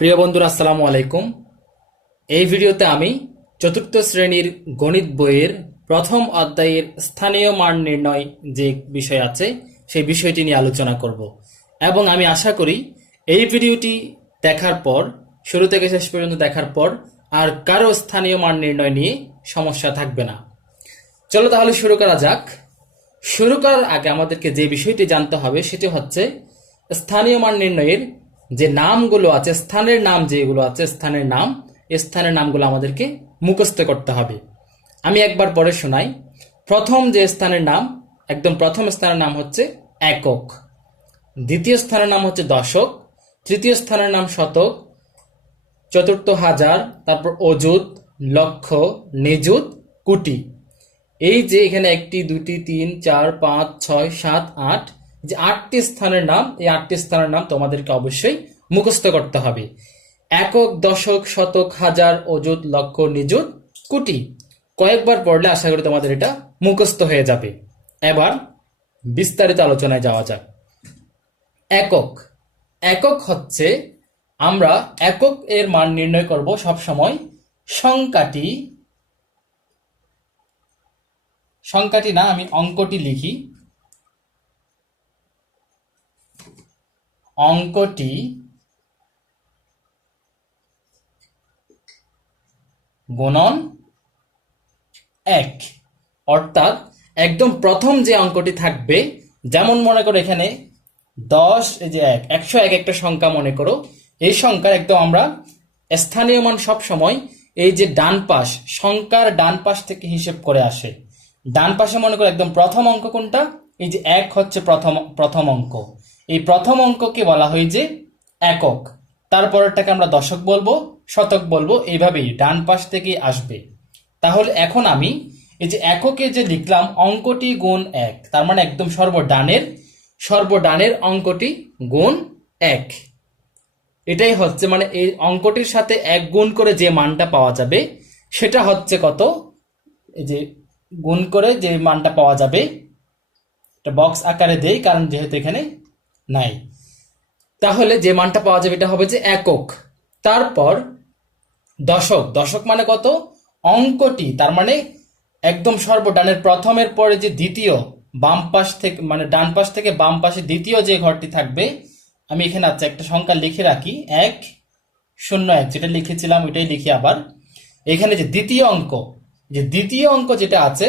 প্রিয় বন্ধুরা, আসসালামু আলাইকুম। এই ভিডিওতে আমি চতুর্থ শ্রেণীর গণিত বইয়ের প্রথম অধ্যায়ের স্থানীয় মান নির্ণয় যে বিষয় আছে সেই বিষয়টি নিয়ে আলোচনা করব এবং আমি আশা করি এই ভিডিওটি দেখার পর, শুরু থেকে শেষ পর্যন্ত দেখার পর আর কারো স্থানীয় মান নির্ণয় নিয়ে সমস্যা থাকবে না। চলো তাহলে শুরু করা যাক। শুরু করার আগে আমাদেরকে যে বিষয়টি জানতে হবে সেটি হচ্ছে স্থানীয় মান নির্ণয়ের যে নামগুলো আছে, স্থানের নাম যেগুলো আছে, স্থানের নাম, এই স্থানের নামগুলো আমাদেরকে মুখস্থ করতে হবে। আমি একবার পরে শোনাই। প্রথম যে স্থানের নাম, একদম প্রথম স্থানের নাম হচ্ছে একক, দ্বিতীয় স্থানের নাম হচ্ছে দশক, তৃতীয় স্থানের নাম শতক, চতুর্থ হাজার, তারপর অযুত, লক্ষ, নিযুত, কোটি। এই যে এখানে একটি, দুটি, তিন, চার, পাঁচ, ছয়, সাত, আট, যে আটটি স্থানের নাম, এই আটটি স্থানের নাম তোমাদেরকে অবশ্যই মুখস্থ করতে হবে। একক, দশক, শতক, হাজার, অযুত, লক্ষ, নিযুত, কোটি কয়েকবার পড়লে আশা করি তোমাদের এটা মুখস্থ হয়ে যাবে। এবার বিস্তারিত আলোচনায় যাওয়া যাক। একক। একক হচ্ছে, আমরা একক এর মান নির্ণয় করব সবসময় সংখ্যাটি না, আমি অঙ্কটি লিখি। অঙ্কটি গুণন 1, অর্থাৎ একদম প্রথম যে অঙ্কটি থাকবে, যেমন মনে করো এখানে 10, এই যে 101 একটা সংখ্যা মনে করো। এই সংখ্যার একদম আমরা স্থানীয় মান সব সময় এই যে ডান পাশ, সংখ্যার ডান পাশ থেকে হিসেব করে আসে। ডান পাশে মনে করো একদম প্রথম অঙ্ক কোনটা, এই যে 1 হচ্ছে প্রথম অঙ্ক। এই প্রথম অঙ্ককে বলা হয় যে একক। তারপরেরটাকে আমরা দশক বলবো, শতক বলবো, এইভাবেই ডান পাশ থেকে আসবে। তাহলে এখন আমি এই যে এককে যে লিখলাম অঙ্কটি গুণ 1, তার মানে একদম সর্বডানের অঙ্কটি গুণ 1, এটাই হচ্ছে মানে এই অঙ্কটির সাথে 1 গুণ করে যে মানটা পাওয়া যাবে সেটা হচ্ছে কত, এই যে গুণ করে যে মানটা পাওয়া যাবে, এটা বক্স আকারে দেই কারণ যেহেতু এখানে নাই। তাহলে যে মানটা পাওয়া যাবে এটা হবে যে একক। তারপর দশক। দশক মানে কত, অঙ্কটি, তার মানে একদম সর্বডানের প্রথমের পরে যে দ্বিতীয়, বাম পাশ থেকে মানে ডান পাশ থেকে বাম পাশে দ্বিতীয় যে ঘরটি থাকবে, আমি এখানে আছে একটা সংখ্যা লিখে রাখি, 101, যেটা লিখেছিলাম ওইটাই লিখি আবার। এখানে যে দ্বিতীয় অঙ্ক যেটা আছে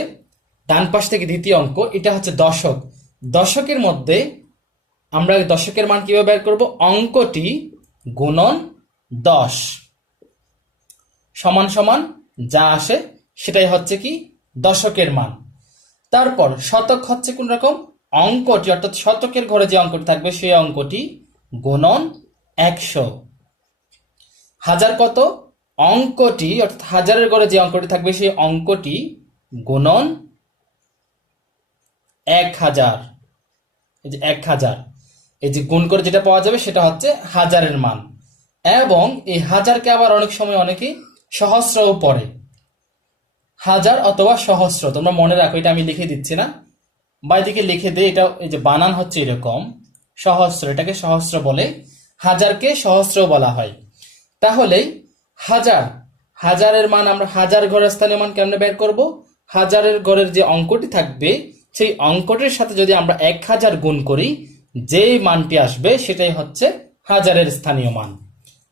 ডান পাশ থেকে দ্বিতীয় অঙ্ক, এটা হচ্ছে দশক। দশকের মধ্যে আমরা দশকের মান কিভাবে বের করব, অঙ্কটি গুণন 10 সমান সমান যা আসে সেটাই হচ্ছে কি দশকের মান। তারপর শতক হচ্ছে কোন রকম, অঙ্কটি অর্থাৎ শতকের ঘরে যে অঙ্কটি থাকবে সেই অঙ্কটি গুণন 100। হাজার কত, অঙ্কটি অর্থাৎ হাজারের ঘরে যে অঙ্কটি থাকবে সেই অঙ্কটি গুণন 1000। এই যে 1000, এই যে গুণ করে যেটা পাওয়া যাবে সেটা হচ্ছে হাজারের মান। এবং এই হাজারকে আবার অনেক সময় অনেকে সহস্রও পড়ে, হাজার অথবা সহস্র, তোমরা মনে রাখো, এটা আমি লিখে দিচ্ছি না, বাইদিকে লিখে দে। এটা এই যে বানান হচ্ছে এরকম, সহস্র, এটাকে সহস্র বলে, হাজারকে সহস্র বলা হয়। তাহলে হাজারের মান আমরা হাজার ঘরের স্থানীয় মান কেমনে বের করব, হাজারের ঘরের যে অঙ্কটি থাকবে সেই অঙ্কটির সাথে যদি আমরা 1000 গুণ করি, যেই মানটি আসবে সেটাই হচ্ছে হাজারের স্থানীয় মান।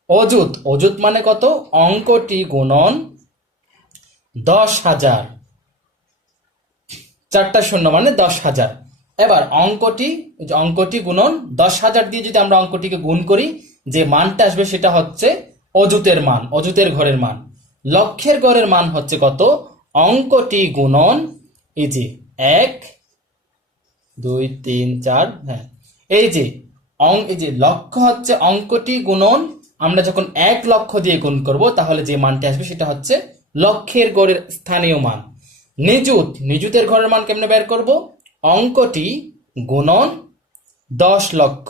অযুত মানে কত, অঙ্কটি গুণন 10,000, 4টা শূন্য মানে 10,000। এবার অঙ্কটি গুণন 10,000 দিয়ে যদি আমরা অঙ্কটিকে গুণ করি, যে মানটা আসবে সেটা হচ্ছে অযুতের মান, অযুতের ঘরের মান। লক্ষের ঘরের মান হচ্ছে কত, অঙ্কটি গুণন এই যে 1 2 3 4, হ্যাঁ এই যে লক্ষ হচ্ছে অঙ্কটি গুণন, আমরা যখন 1 লক্ষ দিয়ে গুণ করব তাহলে যে মানটি আসবে সেটা হচ্ছে লক্ষের ঘরের স্থানীয় মান। নিযুতের ঘরের মান কেমনে বের করব, অঙ্কটি গুণন 10 লক্ষ।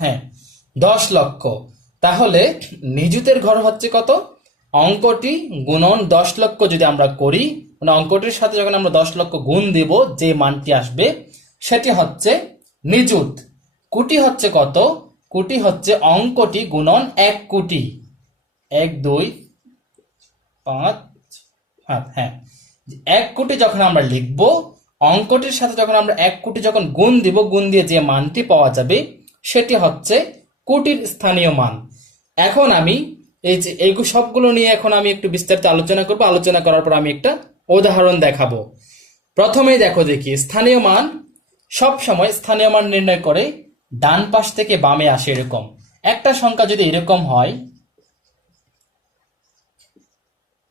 হ্যাঁ 10 লক্ষ। তাহলে নিযুতের ঘর হচ্ছে কত, অঙ্কটি গুণন 10 লক্ষ যদি আমরা করি, মানে অঙ্কটির সাথে যখন আমরা 10 লক্ষ গুণ দেব যে মানটি আসবে সেটি হচ্ছে নিযুত। কোটি হচ্ছে কত? কোটি হচ্ছে অঙ্কটি গুণন 1 কোটি। 1 2 5 7, হ্যাঁ, 1 কোটি যখন আমরা লিখব, অঙ্কটির সাথে যখন আমরা 1 কোটি যখন গুণ দিব, গুণ দিয়ে যে মানটি পাওয়া যাবে সেটি হচ্ছে কোটির স্থানীয় মান। এখন আমি এই যে এই সবগুলো নিয়ে এখন আমি একটু বিস্তারিত আলোচনা করব। আলোচনা করার পর আমি একটা উদাহরণ দেখাবো। প্রথমেই দেখো দেখি, স্থানীয় মান সব সময় স্থানীয় মান নির্ণয় করে ডান পাশ থেকে বামে আসে এরকম। একটা সংখ্যা যদি এরকম হয়,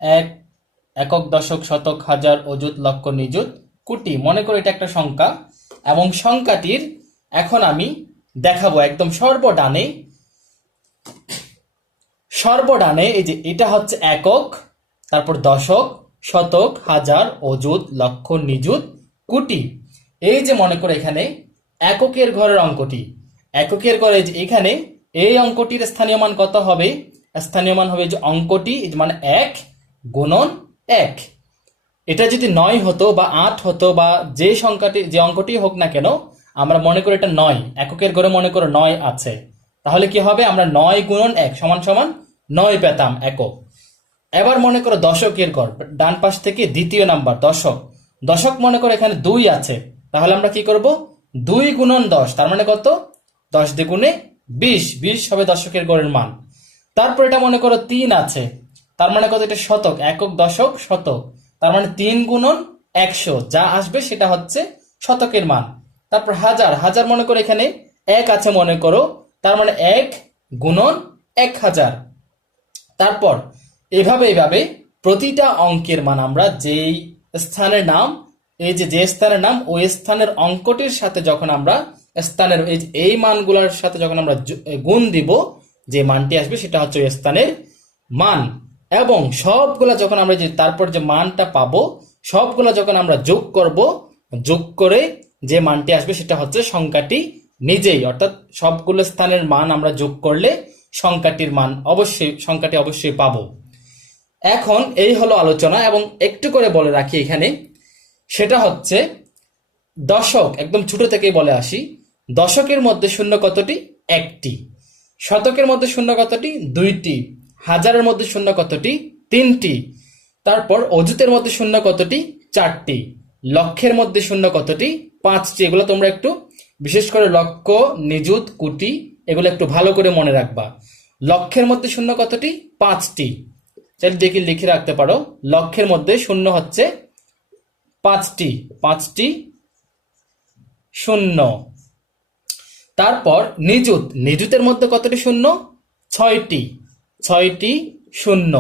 এক, একক, দশক, শতক, হাজার, অযুত, লক্ষ, নিযুত, কোটি, মনে করো এটা একটা সংখ্যা, এবং সংখ্যাটির এখন আমি দেখাবো একদম সর্বডানে। সর্বডানে এই যে এটা হচ্ছে একক, তারপর দশক, শতক, হাজার, অযুত, লক্ষ, নিযুত, কোটি। এই যে মনে করো এখানে এককের ঘরের অঙ্কটি, এককের ঘরে যে এখানে এই অঙ্কটির স্থানীয় মান কত হবে? স্থানীয় মান হবে যে অঙ্কটি মানে 1 গুণন 1। এটা যদি 9 হতো বা 8 হতো বা যে সংখ্যাটি যে অঙ্কটি হোক না কেন, আমরা মনে করি এটা 9, এককের ঘরে মনে করো 9 আছে, তাহলে কি হবে? আমরা 9 গুণন 1 সমান সমান 9 পেতাম একক। এবার মনে করো দশকের ঘর, ডান পাশ থেকে দ্বিতীয় নাম্বার দশক। দশক মনে করো এখানে 2 আছে, তাহলে আমরা কি করব? 2 গুণন 10, তার মানে কত? 10 দ্বিগুণে 20, 20 হবে দশকের গড়ের মান। তারপর এটা মনে করো 3 আছে, তার মানে কত? এটা শতক, একক, দশক, শতক, তার মানে 3 গুণন 100, যা আসবে সেটা হচ্ছে শতকের মান। তারপর হাজার, হাজার মনে করো এখানে 1 আছে মনে করো, তার মানে 1 গুণন 1000। তারপর এভাবে এভাবে প্রতিটা অঙ্কের মান আমরা যেই স্থানের নাম, এই যে যে স্থানের নাম ওই স্থানের অঙ্কটির সাথে যখন আমরা স্থানের এই মানগুলোর সাথে যখন আমরা গুণ দিব, যে মানটি আসবে সেটা হচ্ছে ওই স্থানের মান। এবং সবগুলা যখন আমরা যে তারপর যে মানটা পাবো সবগুলা যখন আমরা যোগ করব, যোগ করে যে মানটি আসবে সেটা হচ্ছে সংখ্যাটি নিজেই। অর্থাৎ সবগুলো স্থানের মান আমরা যোগ করলে সংখ্যাটি অবশ্যই পাবো। এখন এই হলো আলোচনা। এবং একটু করে বলে রাখি এখানে, সেটা হচ্ছে দশক, একদম ছোট থেকেই বলে আসি, দশকের মধ্যে শূন্য কতটি? 1টি। শতকের মধ্যে শূন্য কতটি? 2টি। হাজারের মধ্যে শূন্য কতটি? 3টি। তারপর অযুতের মধ্যে শূন্য কতটি? 4টি। লক্ষের মধ্যে শূন্য কতটি? 5টি। এগুলো তোমরা একটু বিশেষ করে লক্ষ, নিযুত, কোটি এগুলো একটু ভালো করে মনে রাখবা। লক্ষের মধ্যে শূন্য কতটি? 5টি। চাইলে দেখে লিখে রাখতে পারো, লক্ষের মধ্যে শূন্য হচ্ছে 5টি, 5টি শূন্য। তারপর নিযুত, নিযুতের মধ্যে কতটি শূন্য? 6টি, 6টি শূন্য।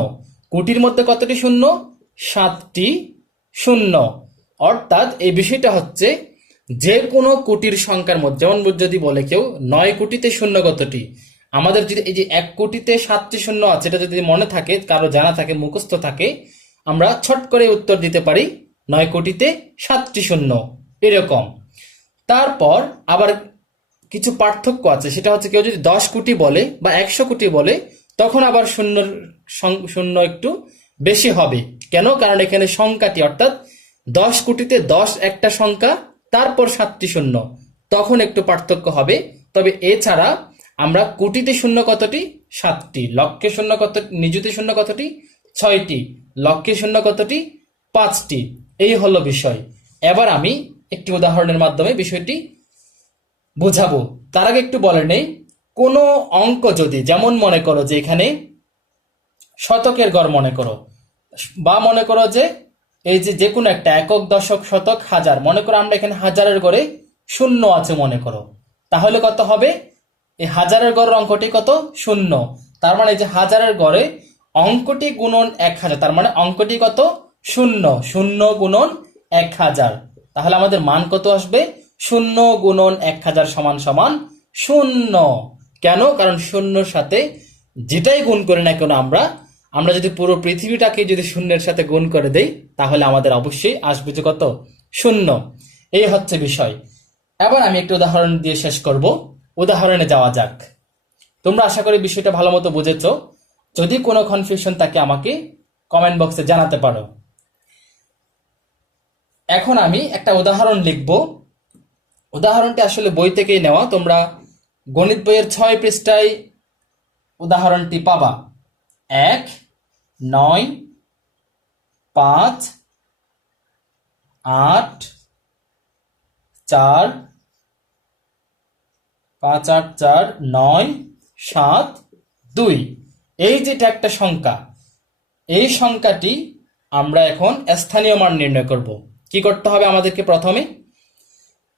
কোটির মধ্যে কতটি শূন্য? 7টি শূন্য। অর্থাৎ এই বিষয়টা হচ্ছে যে কোনো কোটির সংখ্যার মধ্যে, যেমন যদি বলে কেউ 9 কোটিতে শূন্য কতটি, আমাদের যদি এই যে 1 কোটিতে 7টি শূন্য আছে এটা যদি মনে থাকে, কারো জানা থাকে, মুখস্থ থাকে, আমরা ছট করে উত্তর দিতে পারি 9 কোটিতে 7টি শূন্য, এরকম। তারপর আবার কিছু পার্থক্য আছে, সেটা হচ্ছে কেউ যদি 10 কোটি বলে বা 100 কোটি বলে, তখন আবার শূন্য একটু বেশি হবে। কেন? কারণ এখানে সংখ্যাটি, অর্থাৎ 10 কোটিতে 10 একটা সংখ্যা, তারপর 7টি শূন্য, তখন একটু পার্থক্য হবে। তবে এছাড়া আমরা কোটিতে শূন্য কতটি? 7টি। লক্ষে শূন্য কত? নিযুতে শূন্য কতটি? 6টি। লক্ষে শূন্য কতটি? 5টি। এই হলো বিষয়। এবার আমি একটি উদাহরণের মাধ্যমে বিষয়টি বুঝাবো। তার আগে একটু বলে নেই, কোনো অঙ্ক যদি, যেমন মনে করো যে এখানে শতকের গড় মনে করো, বা মনে করো যে এই যে কোনো একটা একক, দশক, শতক, হাজার, মনে করো আমরা এখানে হাজারের গড়ে শূন্য আছে মনে করো, তাহলে কত হবে? এই হাজারের গড়ের অঙ্কটি কত? শূন্য। তার মানে এই যে হাজারের গড়ে অঙ্কটি গুণন 1000, তার মানে অঙ্কটি কত? শূন্য। শূন্য গুণন 1000, তাহলে আমাদের মান কত আসবে? 0 গুণন 1000 সমান সমান 0। কেন? কারণ শূন্যর সাথে যেটাই গুণ করি না কেন আমরা যদি পুরো পৃথিবীটাকে যদি শূন্যের সাথে গুণ করে দেই, তাহলে আমাদের অবশ্যই আসবে যে কত? 0। এই হচ্ছে বিষয়। এবার আমি একটা উদাহরণ দিয়ে শেষ করব। উদাহরণে যাওয়া যাক। তোমরা আশা করি বিষয়টা ভালো মতো বুঝেছো। যদি কোনো কনফিউশন থাকে আমাকে কমেন্ট বক্সে জানাতে পারো। এখন আমি একটা উদাহরণ লিখব। উদাহরণটি আসলে বই থেকেই নেওয়া, তোমরা গণিত বইয়ের 6 পৃষ্ঠায় উদাহরণটি পাবা। 1, 9, 5, 8, 4, 5, 8, 4, 9, 7, 2। এই যেটা একটা সংখ্যা, এই সংখ্যাটি আমরা এখন স্থানীয় মান নির্ণয় করব। কি করতে হবে আমাদেরকে?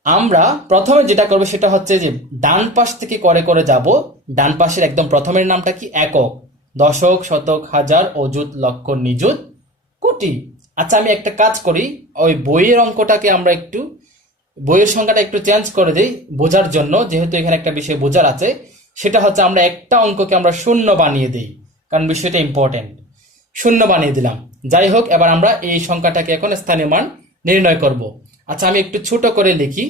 আমরা প্রথমে যেটা করব সেটা হচ্ছে যে ডান পাশ থেকে করে করে যাব। ডান পাশের একদম প্রথমের নামটা কি? একক, দশক, শতক, হাজার, অযুত, লক্ষ, নিযুত, কোটি। আচ্ছা, আমি একটা কাজ করি, ওই বইয়ের অঙ্কটাকে আমরা একটু, বইয়ের সংখ্যাটা একটু চেঞ্জ করে দিই বোঝার জন্য, যেহেতু এখানে একটা বিষয় বোঝার আছে। সেটা হচ্ছে আমরা একটা অঙ্ককে আমরা শূন্য বানিয়ে দিই, কারণ বিষয়টা ইম্পর্টেন্ট। শূন্য বানিয়ে দিলাম। যাই হোক, এবার আমরা এই সংখ্যাটাকে এখন স্থানীয় মান নির্ণয় করব। আচ্ছা, আমি একটু ছোট করে লিখি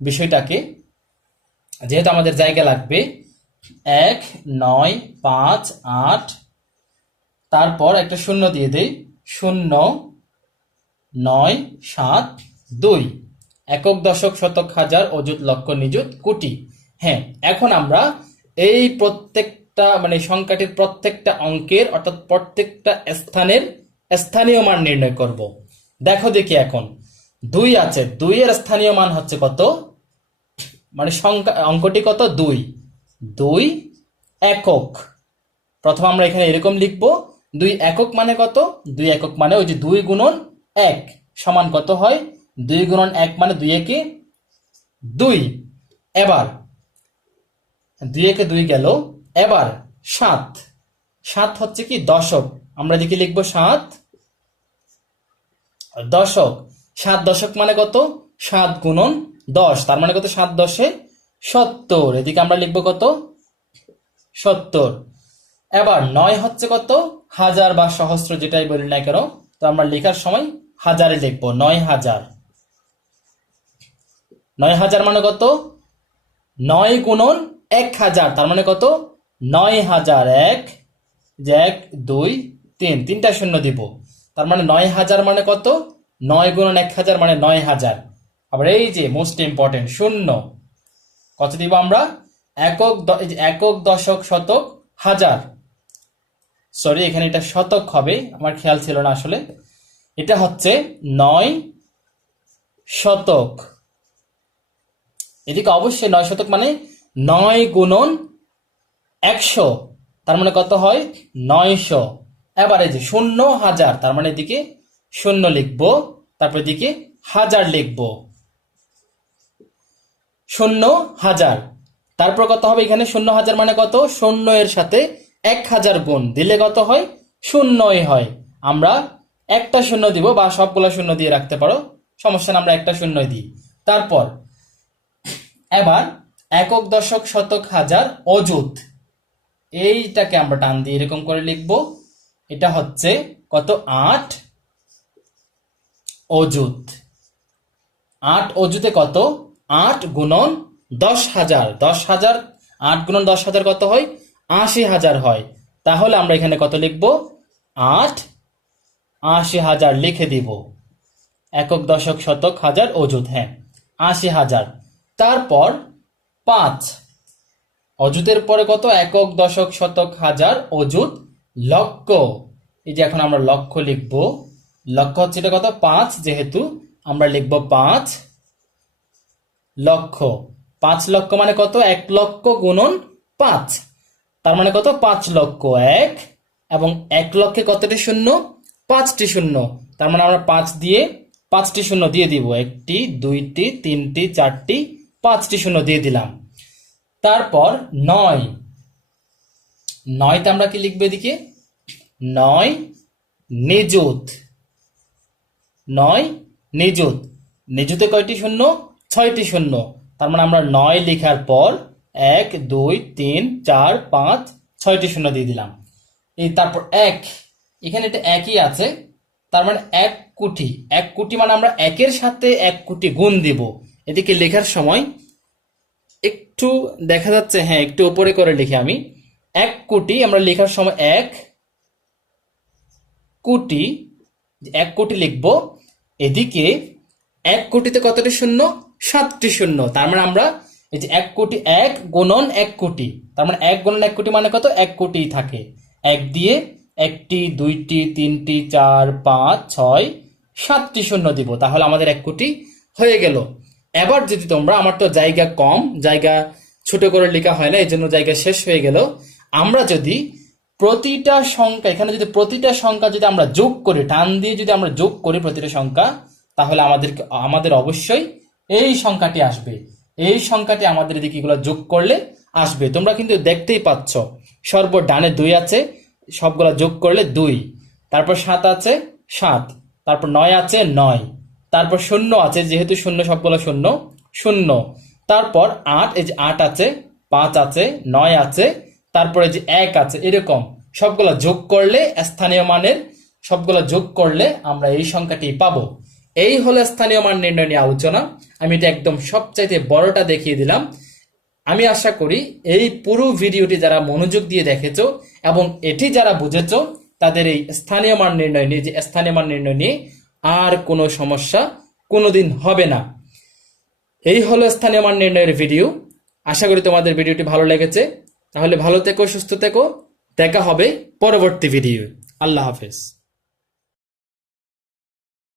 বিষয়টাকে, যেহেতু আমাদের জায়গা লাগবে। 1, 9, 5, 8, তারপর একটা শূন্য দিয়ে দেই। 0, 9, 7, 2। একক, দশক, শতক, হাজার, অযুত, লক্ষ, নিযুত, কোটি। হ্যাঁ, এখন আমরা এই প্রত্যেকটা মানে সংখ্যাটির প্রত্যেকটা অঙ্কের অর্থাৎ প্রত্যেকটা স্থানের স্থানীয় মান নির্ণয় করব। দেখো দেখি, এখন 2 আছে, 2 এর স্থানীয় মান হচ্ছে কত? মানে সংখ্যা অঙ্কটি কত? 2। 2 একক। প্রথম আমরা এখানে এরকম লিখবো, 2 একক মানে কত? 2 একক মানে ওই যে 2 গুণন 1 সমান কত হয়? 2 গুণন 1 মানে 2 একে 2। এবার 2 একে 2 গেল। এবার 7, 7 হচ্ছে কি? দশক। আমরা এদিকে লিখবো 7 দশক। 7 দশক মানে কত? 7 গুণন 10, তার মানে কত? 7 10 70। এদিকে আমরা লিখবো কত? 70। এবার 9 হচ্ছে কত? হাজার বা সহস্র, যেটাই বলি না কেন, তো আমরা লেখার সময় হাজারে লিখবো। 9000। 9000 মানে কত? 9 গুণন 1000, তার মানে কত? 9000। 1 1 2 3, তিনটা শূন্য দিব, তার মানে 9000 মানে কত? 9 গুণন 1000 মানে 9000। আবার এই যে মোস্ট ইম্পর্টেন্ট, শূন্য কত দিব আমরা? একক, একক, দশক, শতক, হাজার। সরি, এখানে এটা শতক হবে, আমার খেয়াল ছিল না আসলে। এটা হচ্ছে 9 শতক। এদিকে অবশ্যই 9 শতক মানে 9 গুণন 100, তার মানে কত হয়? 900। এবার এই যে 0,000, তার মানে এদিকে শূন্য লিখবো, তারপর এদিকে হাজার লিখবো। 0,000। তারপর কত হবে? এখানে 0,000 মানে কত? 0 এর সাথে 1000 গুণ দিলে কত হয়? 0ই হয়। আমরা একটা শূন্য দিব, বা সবগুলা শূন্য দিয়ে রাখতে পারো, সমস্যা না, আমরা একটা শূন্যই দিই। তারপর এবার একক, দশক, শতক, হাজার, অযুত, এইটাকে আমরা টান দিয়ে এরকম করে লিখব। এটা হচ্ছে কত? 8 অযুত। 8 অযুতে কত? 8 গুণন 10,000। 10,000, 8 গুণন 10,000 কত হয়? 80,000 হয়। তাহলে আমরা এখানে কত লিখব? 8 80,000 লিখে দিব। একক, দশক, শতক, হাজার, অযুত, হ্যাঁ 80,000। তারপর 5 অযুতের পরে কত? একক, দশক, শতক, হাজার, অযুত, লক্ষ। এই যে এখন আমরা লক্ষ লিখব। লক্ষ হচ্ছে এটা কত? 5, যেহেতু আমরা লিখব 5 লক্ষ। 5 লক্ষ মানে কত? 1 লক্ষ গুণন 5, তার মানে কত? 5 লক্ষ। 1 এবং 1 লক্ষে কতটি শূন্য? 5টি শূন্য, তার মানে আমরা 5 দিয়ে 5টি শূন্য দিয়ে দিব। 1টি, 2টি, 3টি, 4টি, 5টি শূন্য দিয়ে দিলাম। তারপর 9, 9তে আমরা কি লিখবো? এদিকে 9 নিযুত। 9 নিযুত। নিযুতে কয়টি শূন্য? 6টি শূন্য, তার মানে আমরা 9 লেখার পর 1 2 3 4 5 6টি শূন্য দিয়ে দিলাম। এই তারপর 1, এখানে এটা একই আছে, তার মানে 1 কোটি। 1 কোটি মানে আমরা 1 এর সাথে 1 কোটি গুণ দিব। এদিকে লেখার সময় একটু দেখা যাচ্ছে, হ্যাঁ একটু উপরে করে লিখি আমি। 1 কোটি আমরা লেখার সময় 1 কোটি, 1 কোটি লিখবো। এদিকে 1 কোটিতে কতটি শূন্য? 7টি শূন্য। তার মানে আমরা এই যে 1 কোটি 1 গুণন 1 কোটি, তার মানে 1 গুণন 1 কোটি মানে কত? 1 কোটি থাকে। 1 দিয়ে 1টি 2টি 3টি 4 5 6 7টি শূন্য দিব, তাহলে আমাদের 1 কোটি হয়ে গেল। এবার যদি তোমরা, আমার তো জায়গা কম, জায়গা ছোট করে লেখা হয় না, এই জন্য জায়গা শেষ হয়ে গেল। আমরা যদি প্রতিটা সংখ্যা, এখানে যদি প্রতিটা সংখ্যা যদি আমরা যোগ করি, টান দিয়ে যদি আমরা যোগ করি প্রতিটা সংখ্যা, তাহলে আমাদের অবশ্যই এই সংখ্যাটি আসবে। এই সংখ্যাটি আমাদের এদিকে এগুলো যোগ করলে আসবে। তোমরা কিন্তু দেখতেই পাচ্ছ, সর্ব ডানে 2 আছে, সবগুলা যোগ করলে 2, তারপর 7 আছে 7, তারপর 9 আছে 9, তারপর 0 আছে, যেহেতু শূন্য সবগুলো শূন্য 0, তারপর 8, এই যে 8 আছে, 5 আছে, 9 আছে, তারপরে যে 1 আছে, এরকম সবগুলা যোগ করলে স্থানীয় মানের সবগুলা যোগ করলে আমরা এই সংখ্যাটি পাবো। এই হলো স্থানীয় মান নির্ণয় নিয়ে আলোচনা। আমি এটা একদম সবচাইতে বড়টা দেখিয়ে দিলাম। আমি আশা করি এই পুরো ভিডিওটি যারা মনোযোগ দিয়ে দেখেছো এবং এটি যারা বুঝেছো, তাদের এই স্থানীয় মান নির্ণয় নিয়ে, যে স্থানীয় মান নির্ণয় নিয়ে আর কোনো সমস্যা কোনোদিন হবে না। এই হলো স্থানীয় মান নির্ণয়ের ভিডিও। আশা করি তোমাদের ভিডিওটি ভালো লেগেছে। তাহলে ভালো থেকো, সুস্থ থেকো, দেখা হবে পরবর্তী ভিডিও। আল্লাহ হাফেজ।